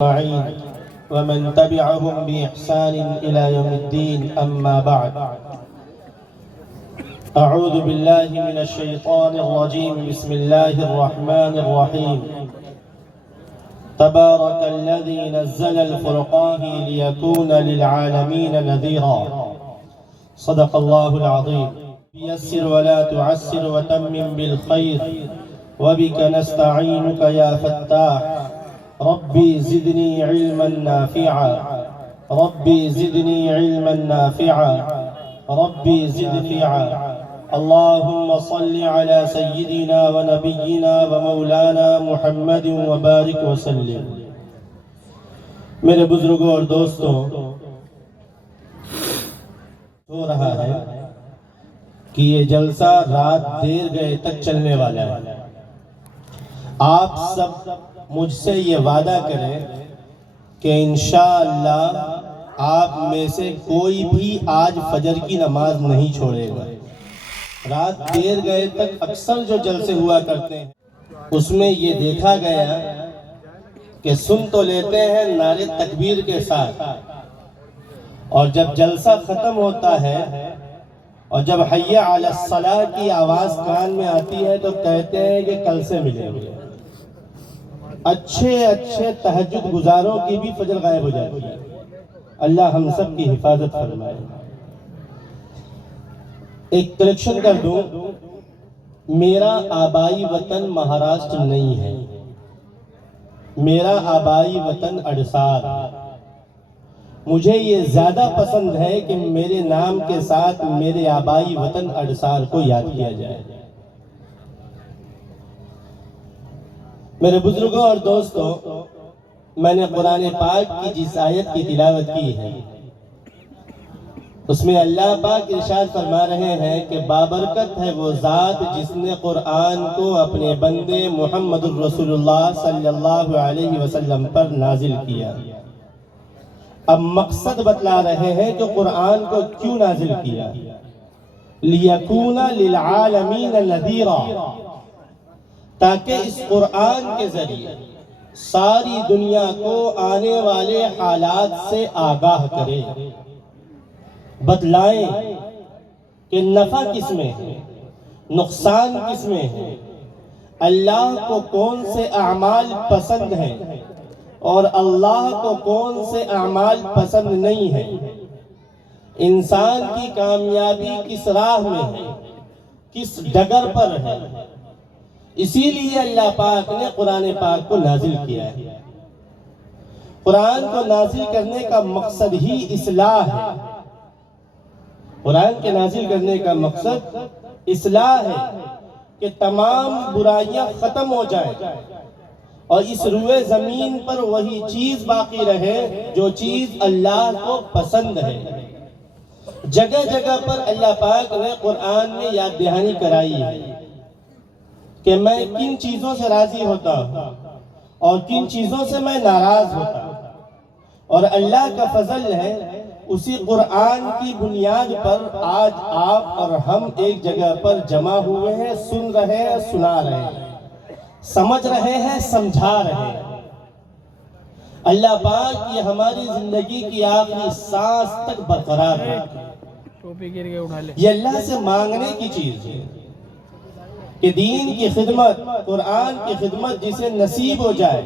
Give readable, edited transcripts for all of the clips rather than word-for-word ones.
أجمعين ومن تبعهم بإحسان إلى يوم الدين أما بعد أعوذ بالله من الشيطان الرجيم بسم الله الرحمن الرحيم تبارك الذي نزل الفرقان ليكون للعالمين نذيرا صدق الله العظيم يسر ولا تعسر وتمم بالخير وبك نستعينك يا فتاح ربي زدني علما نافعا ربي زدني علما نافعا ربي زدني اللهم صل على سيدنا ونبينا ومولانا محمد وبارك وسلم. میرے بزرگوں اور دوستوں، ہو رہا ہے کہ یہ جلسہ رات دیر گئے تک چلنے والا ہے. آپ سب مجھ سے یہ وعدہ کریں کہ انشاءاللہ آپ میں سے کوئی بھی آج فجر کی نماز نہیں چھوڑے گا. رات دیر گئے تک اکثر جو جلسے ہوا کرتے ہیں اس میں یہ دیکھا گیا کہ سن تو لیتے ہیں نعرے تکبیر کے ساتھ، اور جب جلسہ ختم ہوتا ہے اور جب حی علی الصلاۃ کی آواز کان میں آتی ہے تو کہتے ہیں کہ کل سے ملیں گے. اچھے تہجد گزاروں کی بھی فجر غائب ہو جاتی ہے. اللہ ہم سب کی حفاظت فرمائے. ایک کلیکشن کر دوں، میرا آبائی وطن مہاراشٹر نہیں ہے، میرا آبائی وطن اڑسار ہے. مجھے یہ زیادہ پسند ہے کہ میرے نام کے ساتھ میرے آبائی وطن اڑسار کو یاد کیا جائے. میرے بزرگوں اور دوستوں، میں نے قرآن پاک کی جس آیت کی تلاوت کی ہے اس میں اللہ پاک ارشاد فرما رہے ہیں کہ بابرکت ہے وہ ذات جس نے قرآن کو اپنے بندے محمد الرسول اللہ صلی اللہ علیہ وسلم پر نازل کیا. اب مقصد بتلا رہے ہیں کہ قرآن کو کیوں نازل کیا. لِيَكُونَ لِلْعَالَمِينَ نَذِيرًا، تاکہ اس قرآن کے ذریعے ساری دنیا کو آنے والے حالات سے آگاہ کرے، بتلائیں کہ نفع کس میں ہے، نقصان کس میں ہے، اللہ کو کون سے اعمال پسند ہیں اور اللہ کو کون سے اعمال پسند نہیں ہیں، انسان کی کامیابی کس راہ میں ہے، کس ڈگر پر ہے. اسی لیے اللہ پاک نے قرآن پاک کو نازل کیا ہے. قرآن کو نازل کرنے کا مقصد ہی اصلاح ہے. قرآن کے نازل کرنے کا مقصد اصلاح ہے کہ تمام برائیاں ختم ہو جائیں اور اس روئے زمین پر وہی چیز باقی رہے جو چیز اللہ کو پسند ہے. جگہ جگہ پر اللہ پاک نے قرآن میں یاد دہانی کرائی ہے کہ میں کن چیزوں سے راضی ہوتا ہوں اور کن چیزوں سے میں ناراض ہوتا ہوں. اور اللہ کا فضل ہے اسی قرآن کی بنیاد پر آج آپ اور ہم ایک جگہ پر جمع ہوئے ہیں، سن رہے ہیں، سنا رہے ہیں، سمجھ رہے ہیں، سمجھا رہے ہیں. اللہ پاک یہ ہماری زندگی کی آخری سانس تک برقرار رکھے. یہ اللہ سے مانگنے کی چیز ہے کہ دین کی خدمت، قرآن کی خدمت جسے نصیب ہو جائے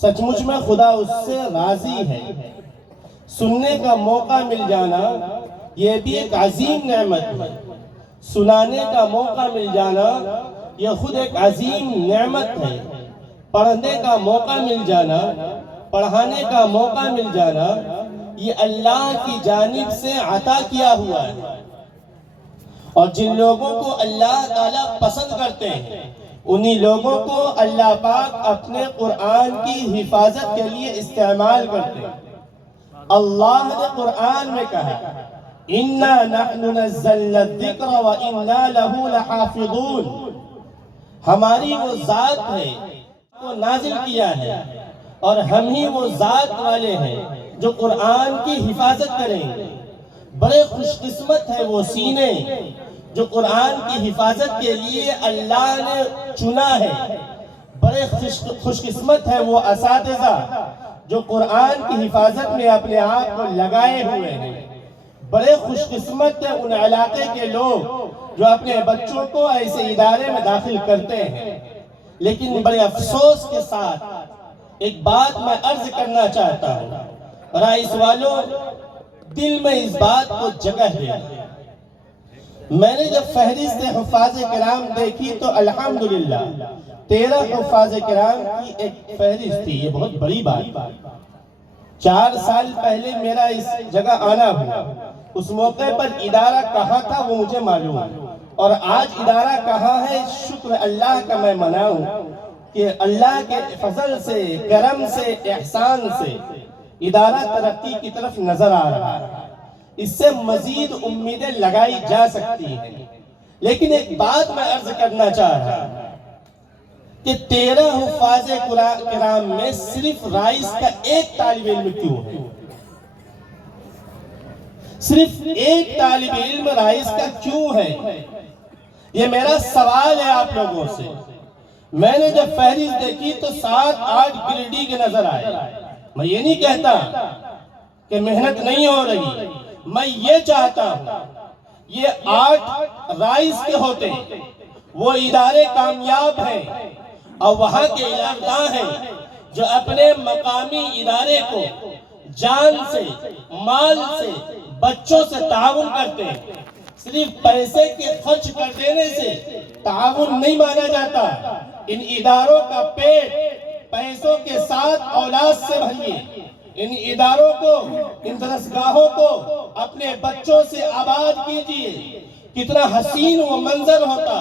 سچ مچ میں خدا اس سے راضی ہے. سننے کا موقع مل جانا یہ بھی ایک عظیم نعمت ہے. سنانے کا موقع مل جانا یہ خود ایک عظیم نعمت ہے. پڑھنے کا موقع مل جانا، پڑھانے کا موقع مل جانا یہ اللہ کی جانب سے عطا کیا ہوا ہے. اور جن لوگوں کو اللہ تعالیٰ پسند کرتے ہیں انہی لوگوں کو اللہ پاک اپنے قرآن کی حفاظت کے لیے استعمال کرتے ہیں. اللہ نے قرآن میں کہا اِنَّا نَحْنُ نَزَّلْنَا الذِّكْرَ وَإِنَّا لَهُ لَحَافِظُونَ، ہماری وہ ذات ہے کو نازل کیا ہے اور ہم ہی وہ ذات والے ہیں جو قرآن کی حفاظت کریں گے. بڑے خوش قسمت ہے وہ سینے جو قرآن کی حفاظت کے لیے اللہ نے چنا ہے. بڑے خوش قسمت ہے وہ اساتذہ جو قرآن کی حفاظت میں اپنے آپ کو لگائے ہوئے ہیں۔ بڑے خوش قسمت ہیں ان علاقے کے لوگ جو اپنے بچوں کو ایسے ادارے میں داخل کرتے ہیں۔ لیکن بڑے افسوس کے ساتھ ایک بات میں عرض کرنا چاہتا ہوں، رائس والوں دل میں اس بات کو جگہ دے۔ میں نے جب فہرست حفاظ کرام دیکھی تو الحمدللہ 13 حفاظ کرام کی ایک فہرست تھی۔ یہ بہت بڑی بات۔ 4 سال پہلے میرا اس جگہ آنا ہوا، اس موقع پر ادارہ کہاں تھا وہ مجھے معلوم ہے، اور آج ادارہ کہاں ہے شکر اللہ کا میں مناؤں کہ اللہ کے فضل سے، کرم سے، احسان سے ادارہ ترقی کی طرف نظر آ رہا ہے۔ اس سے مزید امیدیں لگائی جا سکتی ہیں، لیکن ایک بات میں عرض کرنا چاہ رہا ہوں کہ 13 حفاظ کرام میں صرف رائس کا ایک طالب علم کیوں ہے؟ صرف ایک طالب علم رائس کا کیوں ہے؟ یہ میرا سوال ہے آپ لوگوں سے۔ میں نے جب فہرست دیکھی تو 7-8 گریڈی کے نظر آئے۔ میں یہ نہیں کہتا کہ محنت نہیں ہو رہی، میں یہ چاہتا ہوں یہ 8 رائس کے ہوتے، وہ ادارے کامیاب ہیں، اور وہاں کے ادارہ ہیں جو اپنے مقامی ادارے کو جان سے، مال سے، بچوں سے تعاون کرتے ہیں۔ صرف پیسے کے خرچ کر دینے سے تعاون نہیں مانا جاتا۔ ان اداروں کا پیٹ پیسوں کے ساتھ اولاد سے بھریے، ان اداروں کو، ان درسگاہوں کو اپنے بچوں سے آباد کیجئے۔ کتنا حسین وہ منظر ہوتا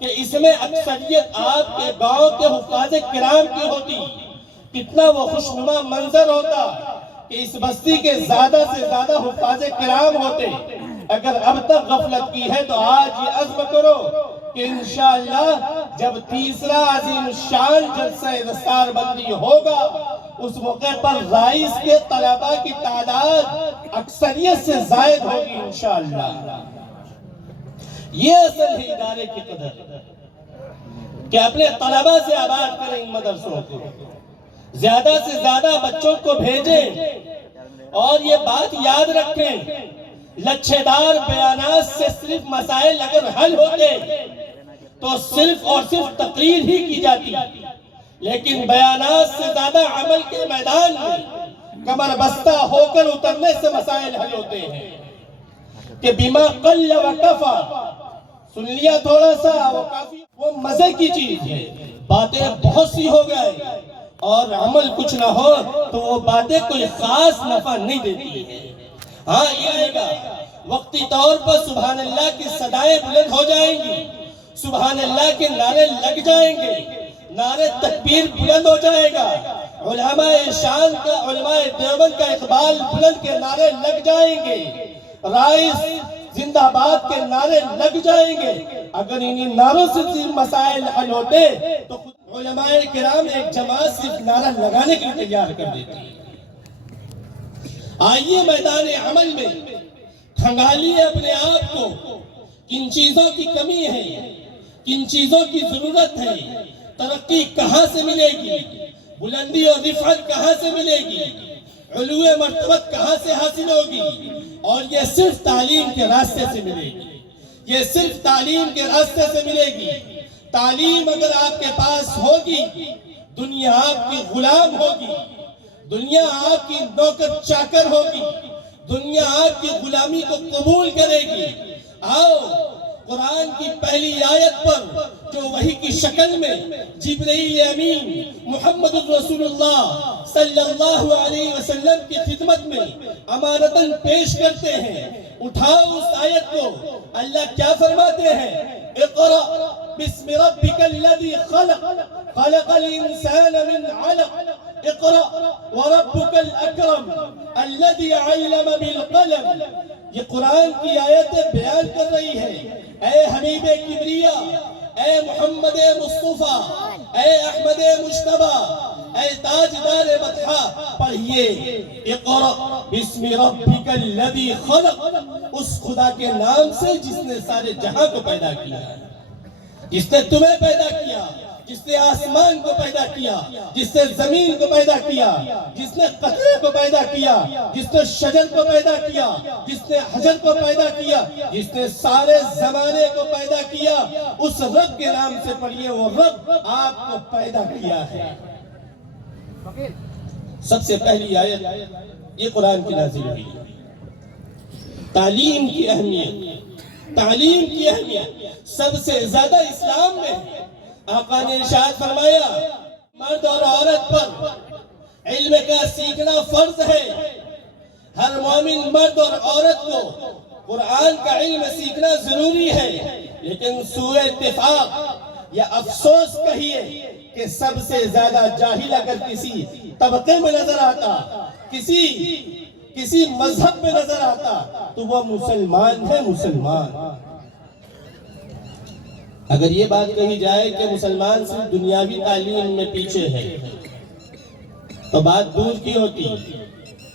کہ اس میں اکثریت آپ کے گاؤں کے حفاظ کرام کی ہوتی۔ کتنا وہ خوشنما منظر ہوتا کہ اس بستی کے زیادہ سے زیادہ حفاظ کرام ہوتے۔ اگر اب تک غفلت کی ہے تو آج یہ عزم کرو کہ انشاءاللہ جب تیسرا عظیم شان جلسہ دستار بندی ہوگا، اس موقع پر رائس کے طلباء کی تعداد اکثریت سے زائد ہوگی انشاءاللہ۔ یہ اصل ہے ادارے کی قدر کہ اپنے طلباء سے آباد کریں ان مدرسوں کو، زیادہ سے زیادہ بچوں کو بھیجیں، اور یہ بات یاد رکھیں لچھے دار بیانات سے صرف مسائل اگر حل ہوتے تو صرف اور صرف تقریر ہی کی جاتی، لیکن بیانات سے زیادہ عمل کے میدان میں کمر بستہ ہو کر اترنے سے مسائل حل ہوتے ہیں۔ کہ بما قل و کفا، سن لیا تھوڑا سا وہ کافی، وہ مزے کی چیز ہے۔ باتیں بہت سی ہو گئے اور عمل کچھ نہ ہو تو وہ باتیں کوئی خاص نفع نہیں دیتی ہے۔ ہاں یہ آئے گا وقتی طور پر سبحان اللہ کی صدائیں بلند ہو جائیں گی، سبحان اللہ کے نعرے لگ جائیں گے، نعرے تکبیر بلند ہو جائے گا، علماء شان کا، علماء دیوبند کا اقبال بلند کے نعرے لگ جائیں گے، رائس زندہ باد کے نعرے لگ جائیں گے۔ اگر انہی نعروں سے مسائل حل ہوتے تو علماء کرام ایک جماعت صرف نعرہ لگانے کے لیے تیار کر دیتی۔ آئیے میدان عمل میں کھنگالیے اپنے آپ کو، کن چیزوں کی کمی ہے، کن چیزوں کی ضرورت ہے، ترقی کہاں سے ملے گی، بلندی اور رفعت کہاں سے ملے گی، علو مرتبت کہاں سے حاصل ہوگی، اور یہ صرف تعلیم کے راستے سے ملے گی، یہ صرف تعلیم کے راستے سے ملے گی۔ تعلیم اگر آپ کے پاس ہوگی، دنیا آپ کی غلام ہوگی، دنیا آپ کی نوکر چاکر ہوگی، دنیا آپ کی غلامی کو قبول کرے گی۔ آؤ قرآن کی پہلی آیت پر جو وحی کی شکل میں جبرائیل امین محمد رسول اللہ صلی اللہ علیہ وسلم کی خدمت میں امانتاً پیش کرتے ہیں، اٹھاؤ اس آیت کو۔ اللہ کیا فرماتے ہیں؟ اقرأ بسم ربک الذی خلق، خلق الانسان من علق، اقرأ وربک الاکرم الذی علم بالقلم۔ یہ قرآن کی آیتیں بیان کر رہی ہے، اے حبیب کبریا، اے محمد مصطفیٰ، اے احمد مجتبیٰ، اے تاجدار مدحہ، پڑھئے اقرأ بسم ربک الذی خلق، اس خدا کے نام سے جس نے سارے جہاں کو پیدا کیا ہے، جس نے تمہیں پیدا کیا، جس نے آسمان کو پیدا کیا، جس نے زمین کو پیدا کیا، جس نے قطرے کو پیدا کیا، جس نے شجر کو پیدا کیا، جس نے حجر کو پیدا کیا، جس نے سارے زمانے کو پیدا کیا، اس رب کے نام سے پڑھیے، وہ رب آپ کو پیدا کیا ہے۔ سب سے پہلی آیت یہ قرآن کی نازل ہوئی، تعلیم کی اہمیت، تعلیم کی اہمیت سب سے زیادہ اسلام میں ہے۔ آقا نے ارشاد فرمایا مرد اور عورت پر علم کا سیکھنا فرض ہے۔ ہر مومن مرد اور عورت کو قرآن کا علم سیکھنا ضروری ہے، لیکن سوء اتفاق یا افسوس کہیے کہ سب سے زیادہ جاہل اگر کسی طبقے میں نظر آتا، کسی مذہب میں نظر آتا تو وہ مسلمان ہے، مسلمان۔ اگر یہ بات کہی جائے کہ مسلمان صرف دنیاوی تعلیم میں پیچھے ہے تو بات دور کی ہوتی،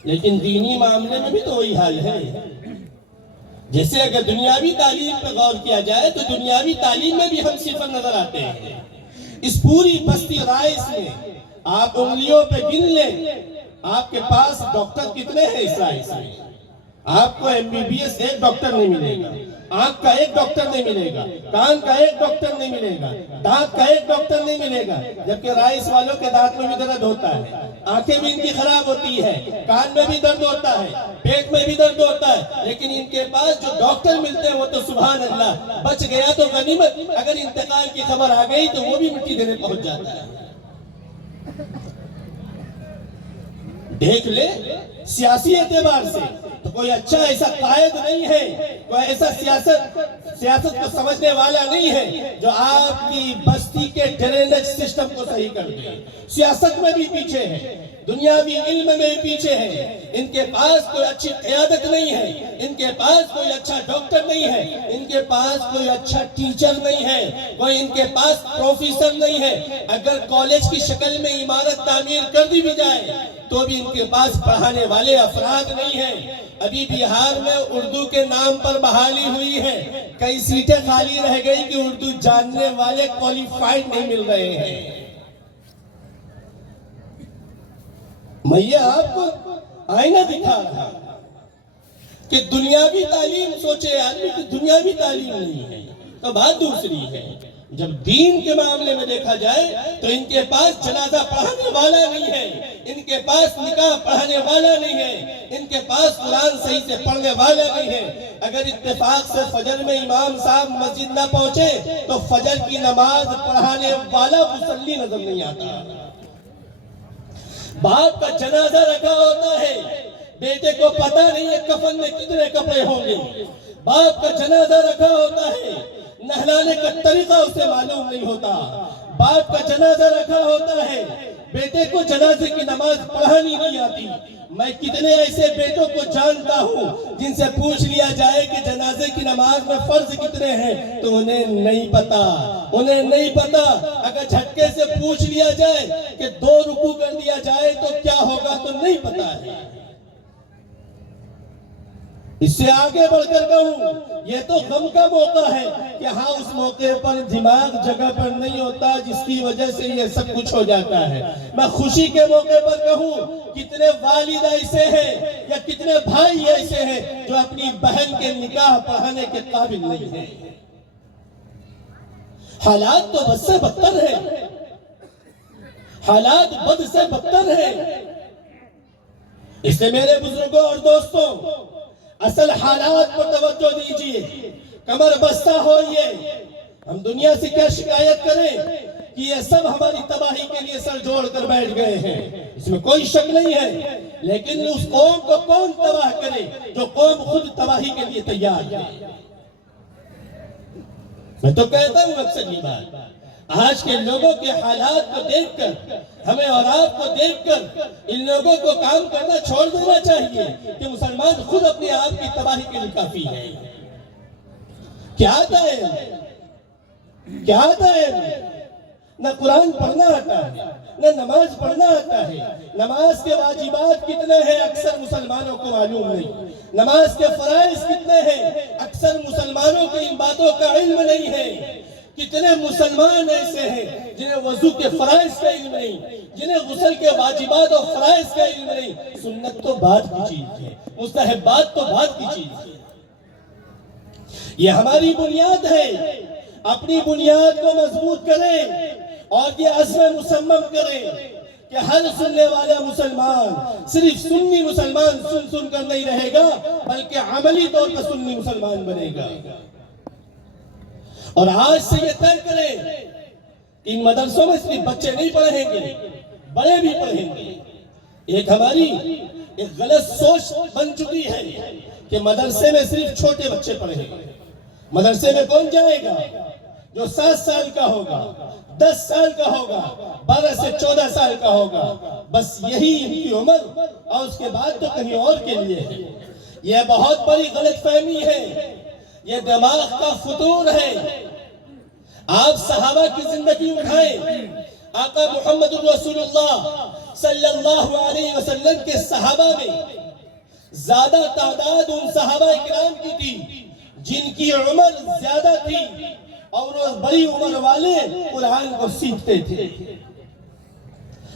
لیکن دینی معاملے میں بھی تو وہی حال ہے۔ جیسے اگر دنیاوی تعلیم پہ غور کیا جائے تو دنیاوی تعلیم میں بھی ہم صفر نظر آتے ہیں۔ اس پوری بستی رائس میں آپ انگلیوں پہ گن لیں، آپ کے پاس ڈاکٹر کتنے ہیں اس رائس میں؟ آپ کو MBBS ایک ڈاکٹر نہیں ملے گا، آنکھ کا ایک ڈاکٹر نہیں ملے گا، کان کا ایک ڈاکٹر نہیں ملے گا، دانت کا ایک ڈاکٹر نہیں ملے گا، جبکہ رائس والوں کے دانت میں بھی درد ہوتا ہے، آنکھیں بھی ان کی خراب ہوتی ہے، کان میں بھی درد ہوتا ہے، پیٹ میں بھی درد ہوتا ہے، لیکن ان کے پاس جو ڈاکٹر ملتے ہیں وہ تو سبحان اللہ، بچ گیا تو غنیمت، اگر انتقال کی خبر آ گئی تو وہ بھی مٹی دینے پہنچ جاتا ہے۔ دیکھ لے سیاسی اعتبار سے تو کوئی اچھا ایسا قائد نہیں ہے، کوئی ایسا سیاست کو سمجھنے والا نہیں ہے جو آپ کی بستی کے ڈرینیج سسٹم کو صحیح کر دے۔ سیاست میں بھی پیچھے ہے، دنیاوی علم میں بھی پیچھے ہے، ان کے پاس کوئی اچھی قیادت نہیں ہے، ان کے پاس کوئی اچھا ڈاکٹر نہیں ہے، ان کے پاس کوئی اچھا ٹیچر نہیں ہے، کوئی ان کے پاس پروفیسر نہیں ہے۔ اگر کالج کی شکل میں عمارت تعمیر کر دی بھی جائے تو بھی ان کے پاس پڑھانے والے افراد نہیں ہیں۔ ابھی بہار میں اردو کے نام پر بحالی ہوئی ہے، کئی سیٹیں خالی رہ گئی کہ اردو جاننے والے کوالیفائڈ نہیں مل رہے ہیں۔ میں یہ آپ کو آئینہ دکھا رہا کہ دنیاوی تعلیم سوچے آدمی کہ دنیاوی تعلیم نہیں ہے تو بات دوسری ہے۔ جب دین کے معاملے میں دیکھا جائے تو ان کے پاس جنازہ پڑھانے والا نہیں ہے، ان کے پاس نکاح پڑھانے والا نہیں ہے، ان کے پاس قرآن صحیح سے پڑھنے والا نہیں ہے۔ اگر اتفاق سے فجر میں امام صاحب مسجد نہ پہنچے تو فجر کی نماز پڑھانے والا مصلی نظر نہیں آتا۔ باپ کا جنازہ رکھا ہوتا ہے، بیٹے کو پتہ نہیں ہے کفن میں کتنے کپڑے ہوں گے۔ باپ کا جنازہ رکھا ہوتا ہے، نہلانے کا طریقہ اسے معلوم نہیں ہوتا۔ باپ کا جنازہ رکھا ہوتا ہے، بیٹے کو جنازے کی نماز پڑھانی نہیں آتی۔ میں کتنے ایسے بیٹوں کو جانتا ہوں جن سے پوچھ لیا جائے کہ جنازے کی نماز میں فرض کتنے ہیں تو انہیں نہیں پتا، انہیں نہیں پتا۔ اگر جھٹکے سے پوچھ لیا جائے کہ 2 رکوع کر دیا جائے تو کیا ہوگا تو نہیں پتا ہے۔ اس سے آگے بڑھ کر کہوں یہ تو غم کا موقع ہے کہ ہاں اس موقع پر دماغ جگہ پر نہیں ہوتا جس کی وجہ سے یہ سب کچھ ہو جاتا ہے۔ میں خوشی کے موقع پر کہوں کتنے والد ایسے ہیں یا کتنے بھائی ایسے ہیں جو اپنی بہن کے نکاح پڑھانے کے قابل نہیں ہیں۔ حالات تو بد سے بدتر ہیں، حالات بد سے بدتر ہیں۔ اس لیے میرے بزرگوں اور دوستوں اصل حالات پر توجہ دیجیے، کمر بستہ ہوئیے۔ ہم دنیا سے کیا شکایت کریں کہ یہ سب ہماری تباہی کے لیے سر جوڑ کر بیٹھ گئے ہیں، اس میں کوئی شک نہیں ہے، لیکن اس قوم کو کون تباہ کرے جو قوم خود تباہی کے لیے تیار ہے۔ میں تو کہتا ہوں اکثر یہ بات، آج کے لوگوں کے حالات کو دیکھ کر ہمیں اور آپ کو دیکھ کر ان لوگوں کو کام کرنا چھوڑ دینا چاہیے کہ مسلمان خود اپنے آپ کی تباہی کے لیے کافی ہے۔ کیا آتا ہے، کیا آتا ہے؟ نہ قرآن پڑھنا آتا ہے، نہ نماز پڑھنا آتا ہے۔ نماز کے واجبات کتنے ہیں اکثر مسلمانوں کو معلوم نہیں، نماز کے فرائض کتنے ہیں اکثر مسلمانوں کو ان باتوں کا علم نہیں ہے۔ کتنے مسلمان ایسے ہیں جنہیں وضو کے فرائض کا علم نہیں، جنہیں غسل کے واجبات اور فرائض کا علم نہیں. سنت تو بعد کی چیز ہے، مستحبات تو بعد کی چیز ہے. یہ ہماری بنیاد ہے. اپنی بنیاد کو مضبوط کریں اور یہ عزم مصمم کریں کہ ہر سننے والا مسلمان صرف سنی مسلمان سن کر نہیں رہے گا، بلکہ عملی طور پر سنی مسلمان بنے گا. اور آج سے یہ طے کریں کہ ان مدرسوں میں صرف بچے نہیں پڑھیں گے، بڑے بھی پڑھیں گے. ایک ہماری ایک غلط سوچ بن چکی ہے کہ مدرسے میں صرف چھوٹے بچے پڑھیں گے. مدرسے میں کون جائے گا؟ جو 7 سال کا ہوگا، 10 سال کا ہوگا، 12 سے 14 سال کا ہوگا. بس یہی ان کی عمر، اور اس کے بعد تو کہیں اور کے لیے ہے. یہ بہت بڑی غلط فہمی ہے، یہ دماغ کا فطور ہے. آپ صحابہ کی زندگی اٹھائیں. آقا محمد رسول اللہ صلی اللہ علیہ وسلم کے صحابہ میں زیادہ تعداد ان صحابہ اکرام کی تھی جن کی عمر زیادہ تھی اور وہ بڑی عمر والے قرآن کو سیکھتے تھے.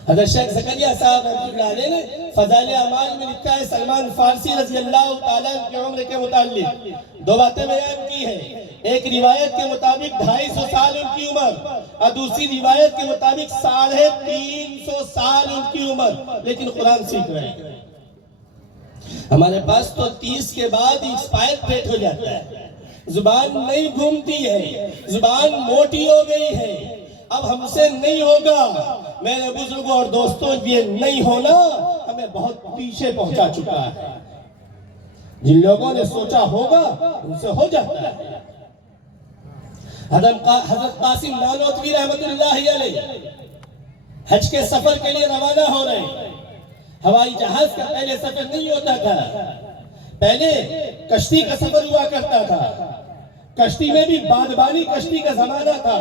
حضرت شیخ زکریا صاحب رحمۃ اللہ علیہ نے فضائل اعمال میں لکھا ہے سلمان فارسی رضی اللہ تعالیٰ کی عمر کے متعلق 2 باتیں بیان کی ہیں. ایک روایت کے مطابق 250 سال ان کی عمر، اور دوسری روایت کے مطابق 350 سال ان کی عمر، لیکن قرآن سیکھ رہے ہیں. ہمارے پاس تو 30 کے بعد ایکسپائر ڈیٹ ہو جاتا ہے. زبان نہیں گھومتی ہے، زبان موٹی ہو گئی ہے. اب ہم سے نہیں ہوگا. میرے بزرگوں اور دوستوں، یہ نہیں ہونا ہمیں بہت پیچھے پہنچا چکا ہے. جن لوگوں نے سوچا ہوگا ان سے ہو جاتا ہے. حضرت قاسم نانوتوی رحمت اللہ علیہ حج کے سفر کے لیے روانہ ہو رہے ہیں. ہوائی جہاز کا پہلے سفر نہیں ہوتا تھا، پہلے کشتی کا سفر ہوا کرتا تھا. کشتی میں بھی بادبانی کشتی کا زمانہ تھا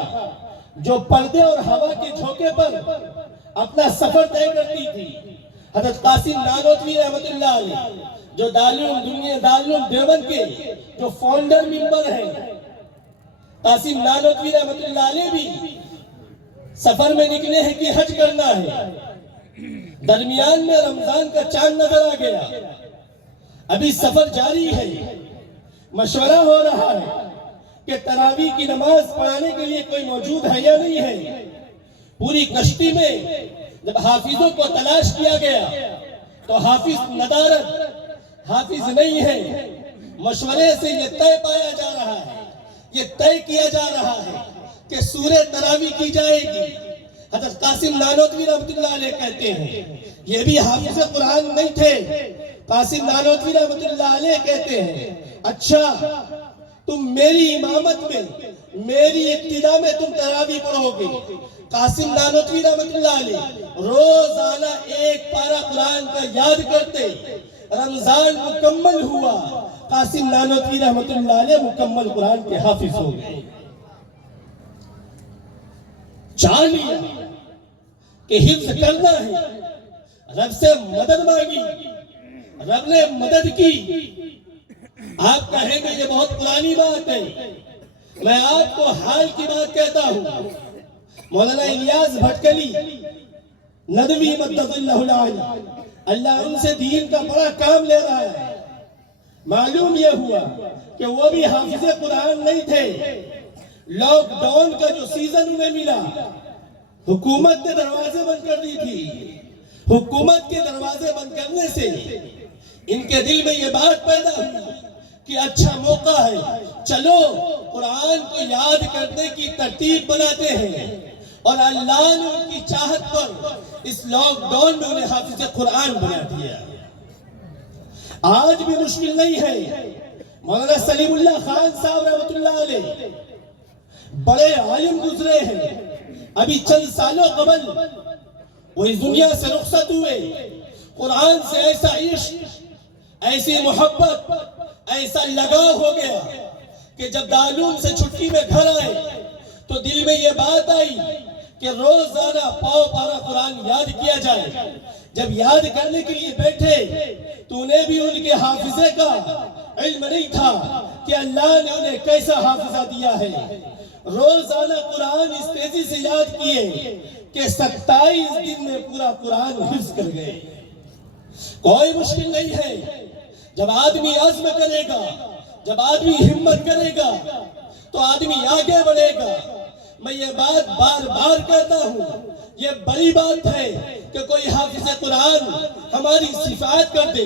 جو پردے اور ہوا کے جھونکے پر اپنا سفر طے کرتی تھی. حضرت قاسم نانوتوی رحمت اللہ علیہ جو دارالعلوم دیوبند کے جو فاؤنڈر ممبر ہیں، قاسم نانوتوی رحمت اللہ علیہ بھی سفر میں نکلے ہیں کہ حج کرنا ہے. درمیان میں رمضان کا چاند نظر آ گیا. ابھی سفر جاری ہے. مشورہ ہو رہا ہے کہ تراویح کی نماز پڑھانے کے لیے کوئی موجود ہے یا نہیں ہے. پوری کشتی میں جب حافظوں کو تلاش کیا گیا تو حافظ ندارت حافظ نہیں ہے. مشورے سے یہ طے پایا جا رہا ہے، یہ طے کیا جا رہا ہے کہ سورہ تراویح کی جائے گی. حضرت قاسم نانوتوی رحمت اللہ علیہ کہتے ہیں، یہ بھی حافظ قرآن نہیں تھے. قاسم نانوتوی رحمت اللہ علیہ کہتے ہیں، اچھا تم میری امامت میں، میری ابتدا میں تم تراویح پڑھو گے. قاسم نانوتوی رحمت اللہ علیہ روزانہ 1 پارہ قرآن کا یاد کرتے. رمضان مکمل ہوا، قاسم نانوتوی رحمت اللہ علیہ مکمل قرآن کے حافظ ہو گئے. چاہ لیا کہ حفظ کرنا ہے، رب سے مدد مانگی، رب نے مدد کی. آپ کہیں گے یہ بہت پرانی بات ہے. میں آپ کو حال کی بات کہتا ہوں. مولانا الیاس بھٹکلی ندوی مدد اللہ علیہ، اللہ ان سے دین کا بڑا کام لے رہا ہے. معلوم یہ ہوا کہ وہ بھی حافظ قرآن نہیں تھے. لاک ڈاؤن کا جو سیزن انہیں ملا، حکومت نے دروازے بند کر دی تھی. حکومت کے دروازے بند کرنے سے ان کے دل میں یہ بات پیدا ہوئی کہ اچھا موقع ہے، چلو قرآن کو یاد کرنے کی ترتیب بناتے ہیں. اور اللہ نے ان کی چاہت پر اس لاک ڈاؤن میں انہیں حافظ قرآن بنا دیا. آج بھی مشکل نہیں ہے. مولانا سلیم اللہ خان صاحب رحمت اللہ علیہ بڑے عالم گزرے ہیں. ابھی چند سالوں قبل وہ اس دنیا سے رخصت ہوئے. قرآن سے ایسا عشق، ایسی محبت، ایسا لگاؤ ہو گیا کہ جب دارالعلوم سے چھٹی میں گھر آئے تو دل میں یہ بات آئی کہ روزانہ پاؤ پارا قرآن یاد کیا جائے. جب یاد کرنے کے لیے بیٹھے تو انہیں بھی ان کے حافظے کا علم نہیں تھا کہ اللہ نے انہیں کیسا حافظہ دیا ہے. روزانہ قرآن اس تیزی سے یاد کیے کہ 27 دن میں پورا قرآن حفظ کر گئے۔ کوئی مشکل نہیں ہے، جب آدمی عزم کرے گا، جب آدمی ہمت کرے گا تو آدمی آگے بڑھے گا۔ میں یہ بات بار بار کہتا ہوں، یہ بڑی بات ہے کہ کوئی حافظ قرآن ہماری صفات کر دے،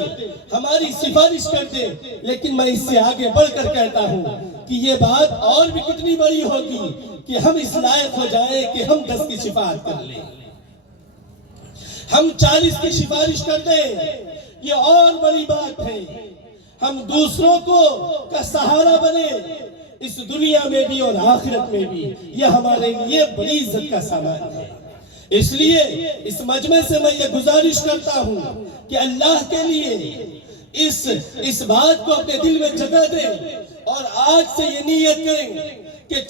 ہماری سفارش کر دے، لیکن میں اس سے آگے بڑھ کر کہتا ہوں کہ یہ بات اور بھی کتنی بڑی ہوگی کہ ہم اس لائق ہو جائیں کہ ہم 10 کی شفاعت کر لیں، ہم 40 کی سفارش کر دیں، یہ اور بڑی بات ہے۔ ہم دوسروں کو کا سہارا بنے، اس دنیا میں بھی اور آخرت میں بھی، یہ ہمارے لیے بڑی عزت کا سامان ہے۔ اس لیے اس مجمع سے میں یہ گزارش کرتا ہوں کہ اللہ کے لیے اس بات کو اپنے دل میں جگہ دیں اور آج سے یہ نیت کریں کہ